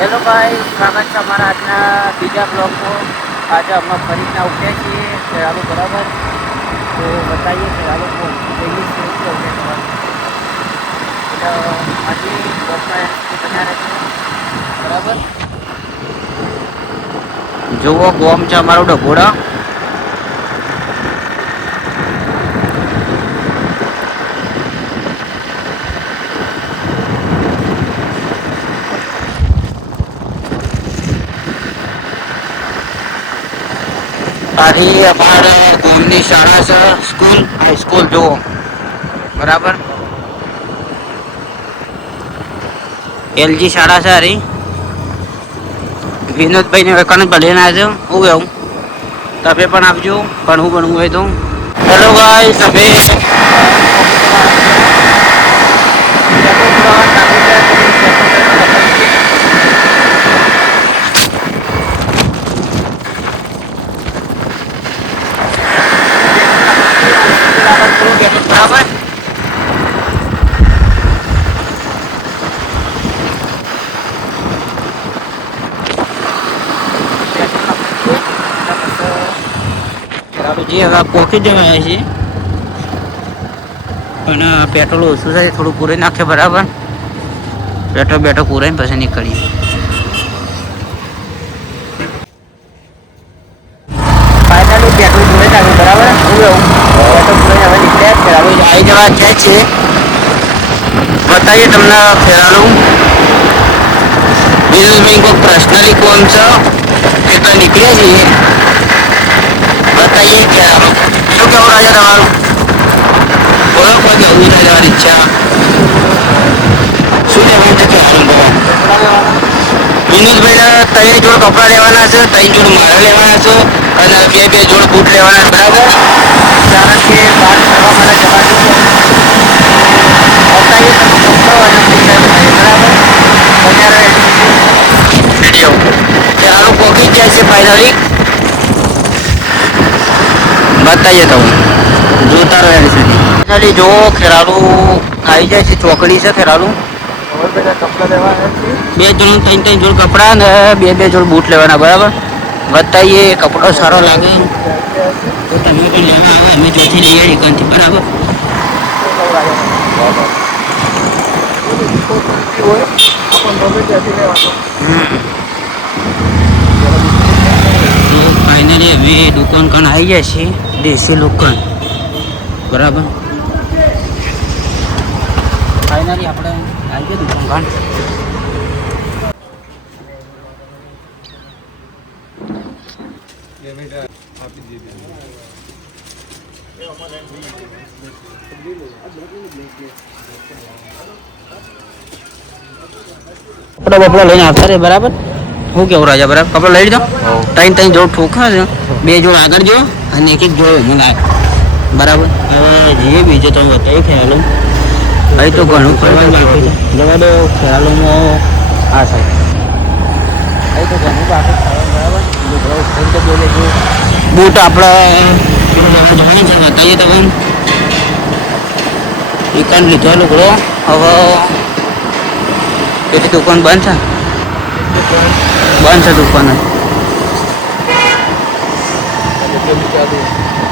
Hello ભાઈ, સ્વાગત છે અમારા આજના બીજા બ્લોગમાં। આજે અમે ફરીના ઉઠ્યા છીએ ખેરાલુ બરાબર। તો બતાવીએ ખેરાલુ કોણ જઈએ છીએ એટલે આજે બ્લોગમાં બન્યા રહેશે બરાબર। જુઓ ગોમ છે અમારો ડભોડા। આથી અમારે ગોમની શાળા છે, સ્કૂલ હાઈસ્કૂલ જુઓ બરાબર। એલજી શાળા છે હારી વિનોદભાઈ ને વેકાને ભલે ના આવજો। હું કેવું તમે પણ આપજો ભણવું ભણવું હોય તો। હેલો ભાઈ, તમે બરાબર। જે હવે પોકી જવાય છે પણ પેટ્રોલ ઓછું થાય થોડું પૂરે નાખે બરાબર। પેટ્રોલ બેટ્રોલ પૂરાઈને પછી નીકળીએ। ફાઇનલી પેટ્રોલ પૂરે નાખ્યું બરાબર। હું એવું પેટ્રોલ પૂરે હવે નીકળ્યા ખેરાલુ આવી જવા જાય છે। બતાવીએ તમને ખેરાલુ વિનોદભાઈ કોઈ પર્સનલી કોણ છે એટલે નીકળ્યા છીએ। બતાવીએ ખેરાલુ। શું કેવું રાજા તમારું? બોલો કોઈ કેવું ના જવાની ઈચ્છા શું લેવાનું છે ખેરાલુ બોલો? વિનોદભાઈ ત્રણ જોડ કપડા લેવાના છે, ત્રણ જોડ મારા લેવાના છે અને બે બે જોડ બૂટ લેવાના બરાબર। કારણ કે બહાર ફરવા માટે જવાનું છે। બતાવીએ તમે કપડો અને બૂટ લેવું છે બરાબર। બન્યા રહો વિડીયો ખેરાલુ પહોંચી જાય છે ફાઇનલી। બતાવીએ તમે જોતા રહો એની સુધી। ફાઇનલી જો ખેરાલુ આવી જાય છે, ચોકડી છે ખેરાલુ। કપડા લેવાના છે, બે જોડ ત્રણ ત્રણ જોડ કપડા ને બે બે જોડ બૂટ લેવાના બરાબર। બતાવીએ કપડો સારો લાગે તો તમે પણ લેવા આવે, અમે ચોથી લઈએ દુકાનથી બરાબર। ફાઇનલી હવે દુકાન કાન આવી જાય છે, દેશી દુકાન બરાબર। ફાઇનલી આપણે આવી ગયા દુકાન કાન। કપડા બપડા લઈને આવતા રે બરાબર। હું કેવું રાજા બરાબર? કપડા લઈ લીધો ત્રણ ત્રણ જોડ ઠોકા છે, બે જોડ આગળ જો અને એક એક જોડ મને બરાબર। હવે જે બીજો તમે બતાવી ખેરાલુ અહીં તો ઘણું ફરવાનું બાકી છે, જવા દો ખેરાલુમાં આ સાઈડ અહીં તો ઘણું બાકી ફરવાનું બરાબર। બૂટ આપણે જવાની છે બતાવીએ તમે દુકાન લીધો લુકડો હવે પેલી દુકાન બંધ છે, બંધ છે દુકાન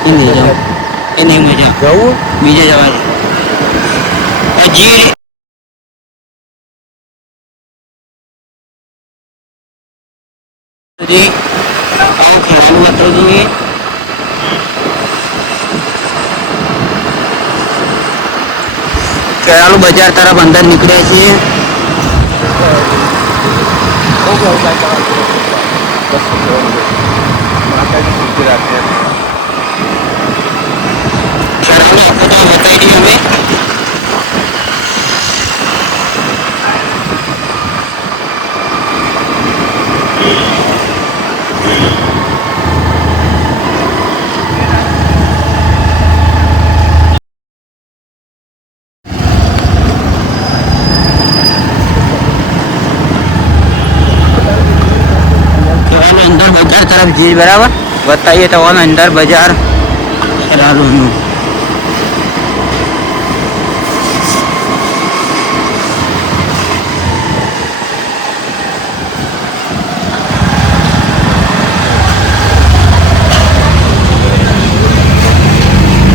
એ નહીં જાઉં, એ નહીં મજા જવું બીજે જવા હજી ખેરાલુ બજાર તરફ અંદર નીકળે છીએ। અંદર બજાર તરફ જઈએ બરાબર। બતાવીએ તો અંદર બજાર ખેરાલુનું।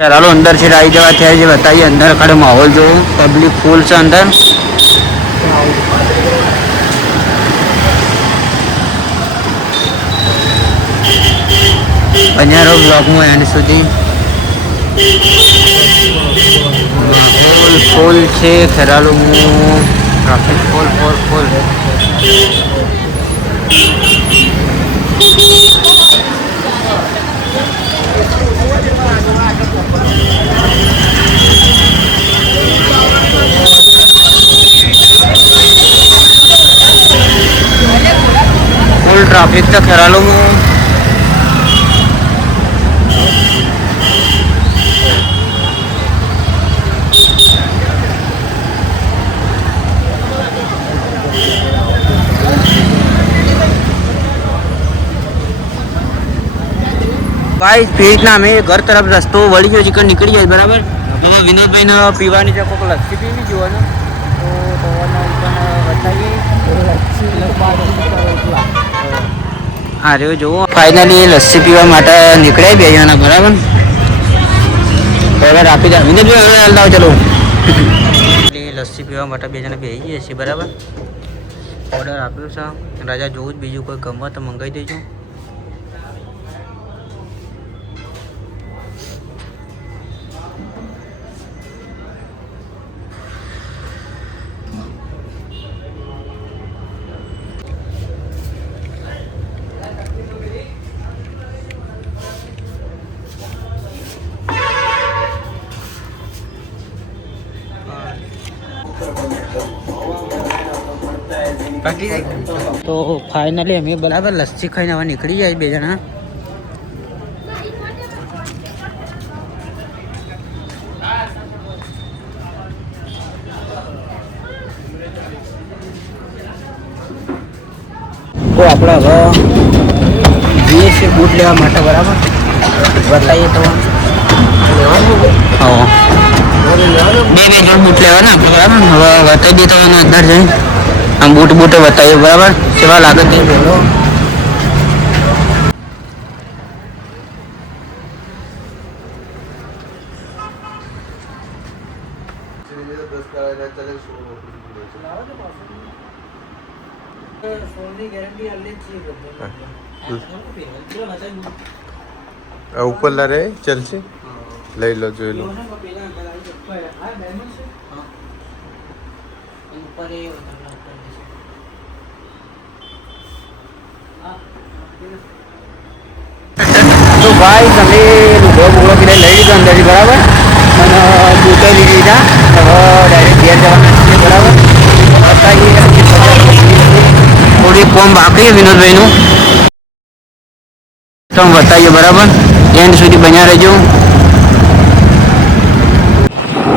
ચાલો અંદર છે આવી જવા થયા છે, બતાવીએ અંદર ખાલી માહોલ જો પબ્લિક ફૂલ છે અંદર. અહીંયા બ્લોગમાં એન્ડ સુધી માહોલ ફૂલ છે. ખેરાલુમાં ટ્રાફિક ફૂલ ફૂલ ફૂલ. ફૂલ ટ્રાફિક છે ખેરાલુમાં. ભાઈ પેજ ના અમે ઘર તરફ રસ્તો વળી ગયો ચિકન નીકળી જાય બરાબર. તો વિનોદભાઈને પીવાની છે કોઈક લસ્સી પીવી જોવાનું તો હા રે જુઓ ફાઇનલી લસ્સી પીવા માટે નીકળ્યા બે જણા બરાબર. ઓર્ડર આપી દે વિનોદભાઈ, હવે હાલ ચલો. લસ્સી પીવા માટે બે જણા બેસી જઈએ છીએ બરાબર. ઓર્ડર આપ્યો છે રાજા, જોવું જ બીજું કોઈ ગમે તો મંગાવી દેજો. તો ફાઇનલી અમે બરાબર લસ્સી ખાઈને હવે નીકળી જાય બે જણા. તો આપણે હવે જઈએ છીએ બૂટ લેવા માટે બરાબર. બતાવીએ તો હા બે જોડ બૂટ લેવાના આપણે બરાબર. હવે બતાવી દઈએ તો અંદર જઈ આમ બૂટ બતાવીએ બરાબર સેવા લાગે તે બોલો. ઉપરલા રે ચાલશે, લઈ લો જોઈ લો. તો ભાઈ તમે લુગડો બુગડો પીને લઈ લીધો અંદરથી બરાબર. અને બૂટો લઈ લીધા. હવે ડાયરેક્ટ ઘેર જવાના છીએ બરાબર. થોડી ફોર્મ બાકી વિનોદભાઈનું તો બતાવીએ બરાબર. એન્ડ સુધી બન્યા રહેજો.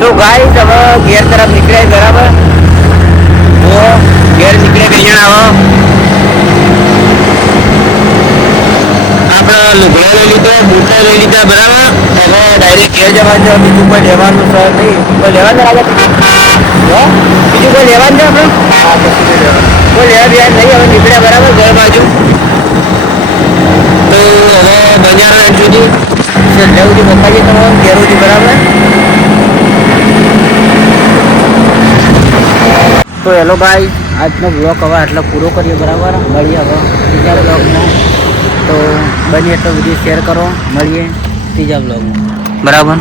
તો ગાઈસ હવે ઘેર તરફ નીકળ્યા બરાબર. તો ઘેર નીકળે બે જણા. હવે આપણે લુગડો લઈ લીધો, બૂટા લઈ લીધા બરાબર. હવે ડાયરેક્ટ ઘેર જવાનું છે. બીજું કોઈ લેવાનું છે નહીં. કોઈ લેવાનું આગળ બીજું કોઈ લેવાનું છે આપણે? હા પછી કોઈ લેવા દેવા નહીં. હવે નીકળ્યા બરાબર ઘર બાજુ. તો હવે બજાર એન્ડ સુધી છેલ્લે સુધી બતાવીએ તમારે ઘેર સુધી બરાબર. તો હેલો ભાઈ, આજનો બ્લોગ હવે આટલો પૂરો કરીએ બરાબર. મળીએ હવે ત્રીજા બ્લોગમાં. તો બની એટલો વિડીયો શેર કરો. મળીએ ત્રીજા બ્લોગમાં બરાબર.